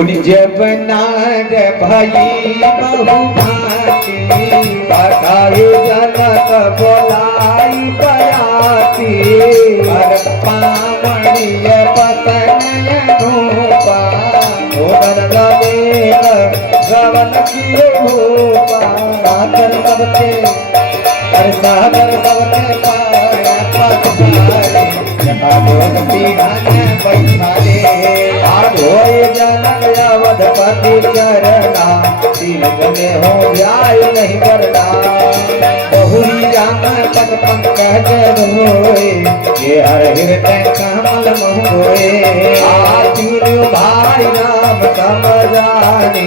जब नार भई बहु भांति बधाई जनक बोलाई बराती हर पावणीय पतनय रूपा भोगन लवेग गवन किए भूपा सागर सबके हर सागर सबके पाया पसारे जपा भोग पीढ़ाने बैठाले आधोए जनक अवधपति चरना तीन गले हो जाए नहीं करना बहुरी राम पद पंकज रोए ये हर हृदय कमल मोए तीन भाई राम सम जानी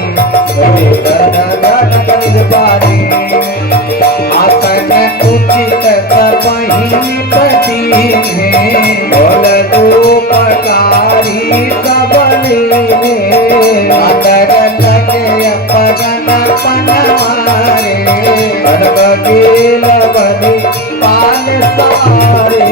जनक निज पानी आसन उचित सबहि पदीने बोल दो पकारी सबने अदर लगे पगन पन मारे अरब गेल बनी पाल सारे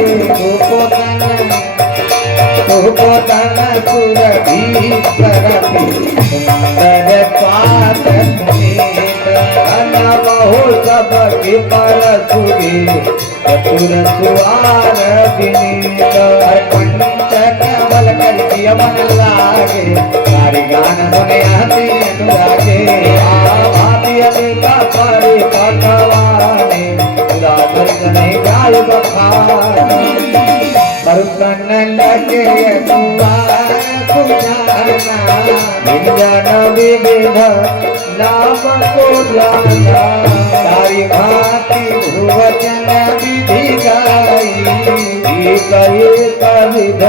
तुको तन सुरभि करपि सुंदर पात पुनीत धन बहु सबके पर सुगे चतुर सुआर विनीत पंचक बल कर मन लागे सारी गान सुने हसी अनुरागे भाती अनेका पारे पकवाने उदार नहीं गाय बखाने बरतन लगे दुआर सुजाना विंजन विविध नाम को जाना सारी भांति भुवचन विधि गाई कहे कविध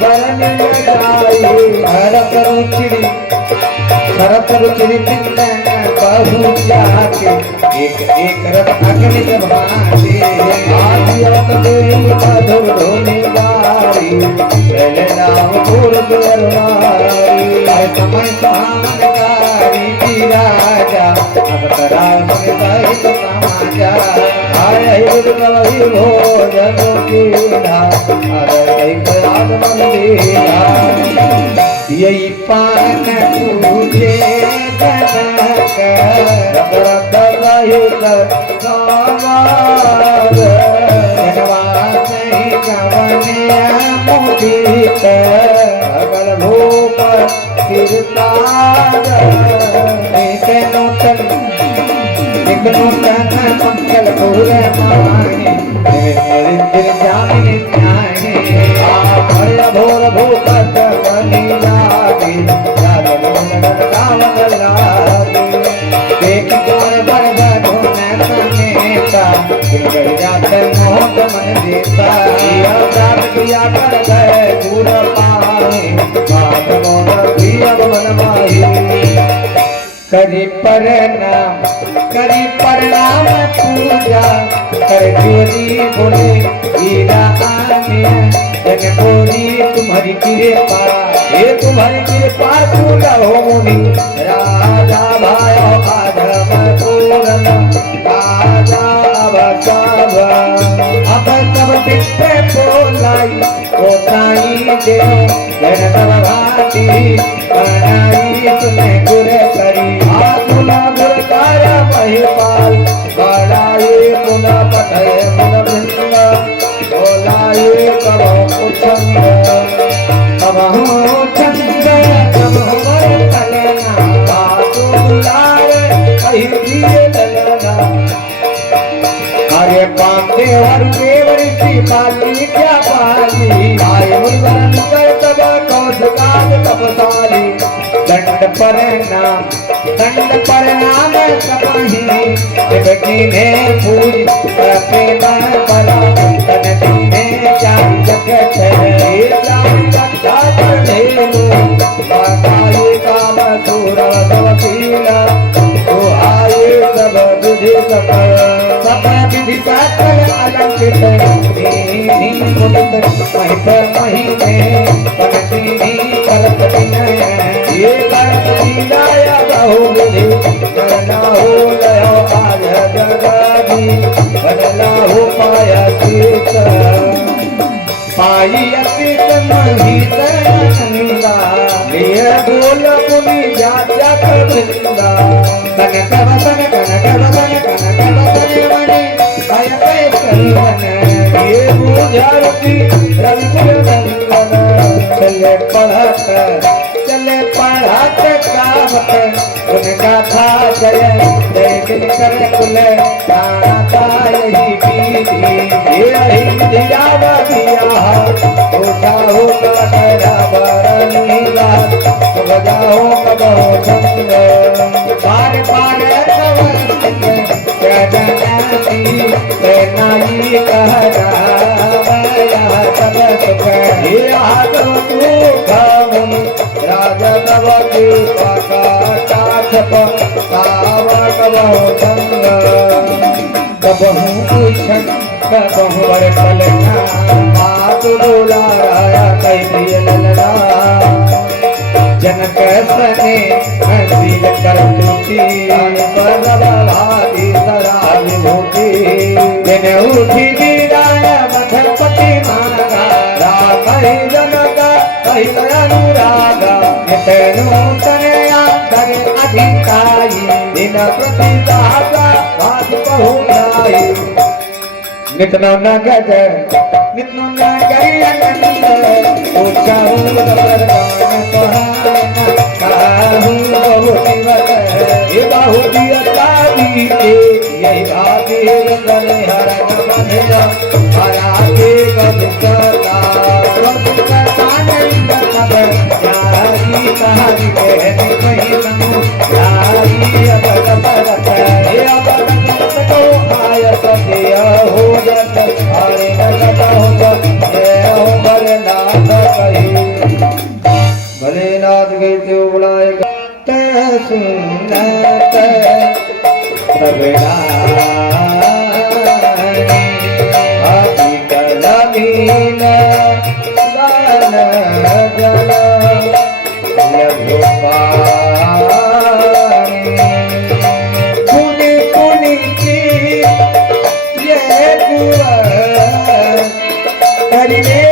वरण लगाई हरत रुचिरी चिंतन बहु जाके एक रथ अग्नि भांति आदियत देहि मधुर धुनि गारी प्रलनाम पूर्व दरबारी समय सहानकारी की राजा अवतरा सहित समाजा आय कवि भोजन कीना आदर प्रयाग मंदिरा यही पान पूजे जनक रत रहित समाद जनवास कवने मुदित अगल भूप सिरताद एक नूतन मंगल फूल माने दिल जामिनी न्याय भय भोर भूपत बनी लागे राज मोहन गावन लागे देख तोर बरद धुन समेता दिल जात मोहत मन देता या प्राप्त किया कर गए पूर पाए बात मोर प्रिय मन माही करी प्रणाम पूजा कर जोरी बोले हीरा आमिया जन बोली तुम्हारी कृपा हे तुम्हारी कृपा पूरा हो मुनि राजा भायो आधम पूरन राजा बचाव अब सब बिट्टे बोलाई कोताई दे जन सब भाती बनाई तुम्हें गुर करी आसुना गुर काया महिपाल बालाये मुना पठय मुन बृंद बोलाये कबो उछंद कबहु छंद कबहु वर तलना बातु बुलार कही दिए तलना अरे पापे वर देवर की पाली क्या पाली आय मुरन कर तब कौशकाल तपसाली दंड प्रणाम सबहि देवकी ने पूज प्रेम परा तन दीने चारि जगत हे चारि रक्षा धेनु माताये काम सूर सवकीला तो आये सब विधि सब विधि सकल अलंकृत नी मुदित महिप महिमे पनती करत विनय ये करत लीलाया बहु विधि करना हो लयो आज जगदी बदला हो पाया तीर्थ पाई अतीत महित नंदा लिय बोल पुनि जाचा कबिंदा कनक वसन मणि काय काय चंदन ये बुझारती रंगुल नंदन चले पढ़त कामत उनका था जय जय कर कुल दाता यही बीती यही दिलावा दिया उठा होगा तेरा बरनीला बजाओ कबो संग पार पार जगन्नाथी तेनाई कहरा या सब सुख ये आगम तू खामुन राजा तब के पाका छप सावा कबो संग कबहू पूछन कबहू वर पलना मात बोला राया कई दिय ललना जनक सने हसील कर तुती परभादी सरा विभूति दिन उठी दीदाय मठपति मागा राखै जनक कहित अनुरागा नितनु तनया करे अधिकाई दिन प्रति दाता वाद बहुराई नितनो न गज नितनो न गरियनंद उच्चाहू दरगान पहाना काहू बहुतिवत ये बहुतियता दीते यही भाती गले हरन बंधना हरा के गदकता गदकता नहीं सब यारी कहानी कहने कहीं नमो यारी अबद परत ये अबद परत को आयत दिया हो जत हरे नगत हो ये हो भरनाथ कही भलेनाथ कहते हो बुलाए ते सुनत सबरानी अभी कलमीन गान जल लघुपानी पुनि पुनि की ये कुंवर करिए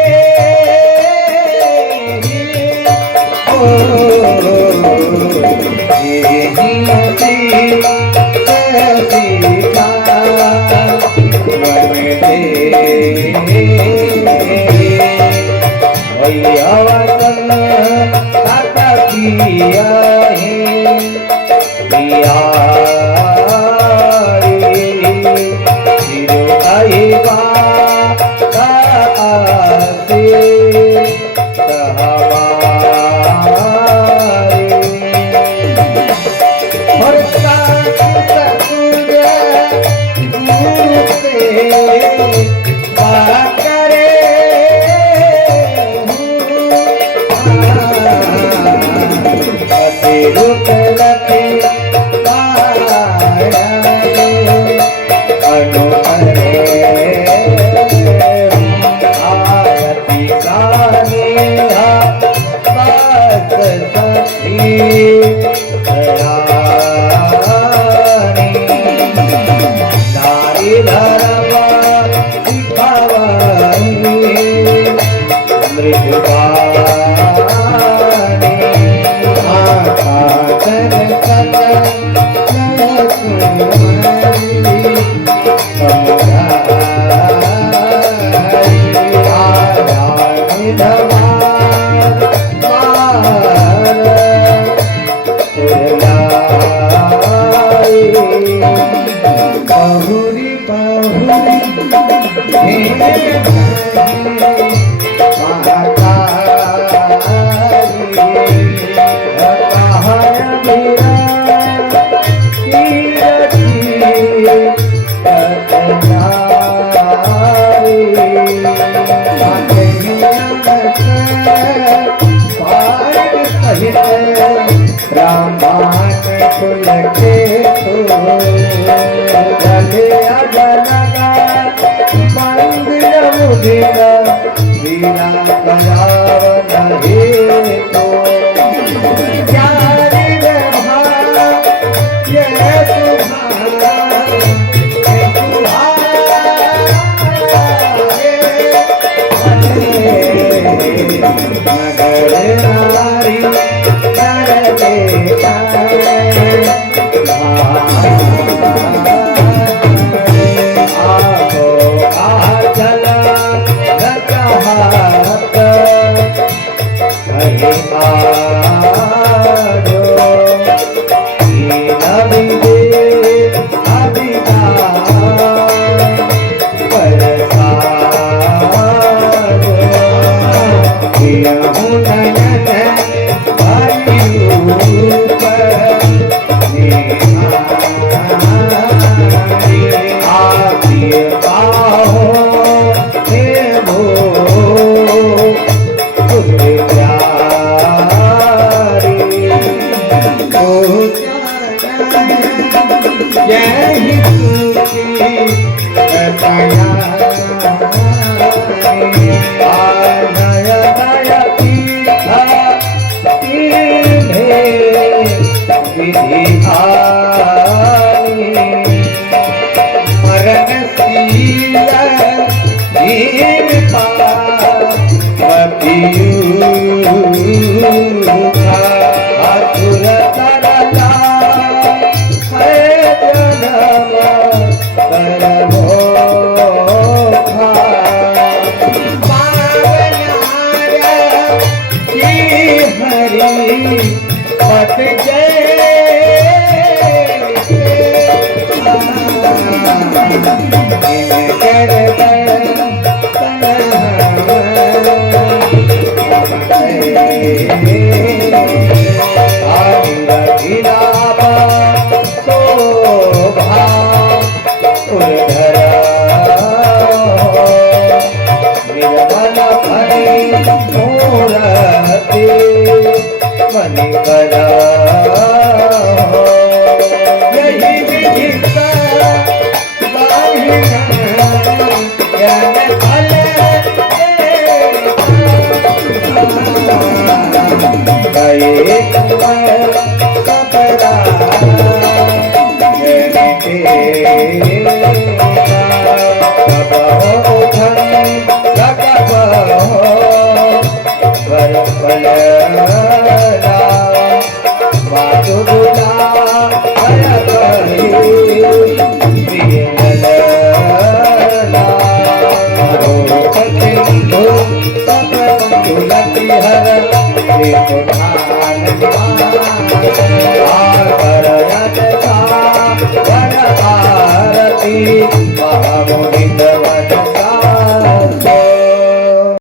महामुनि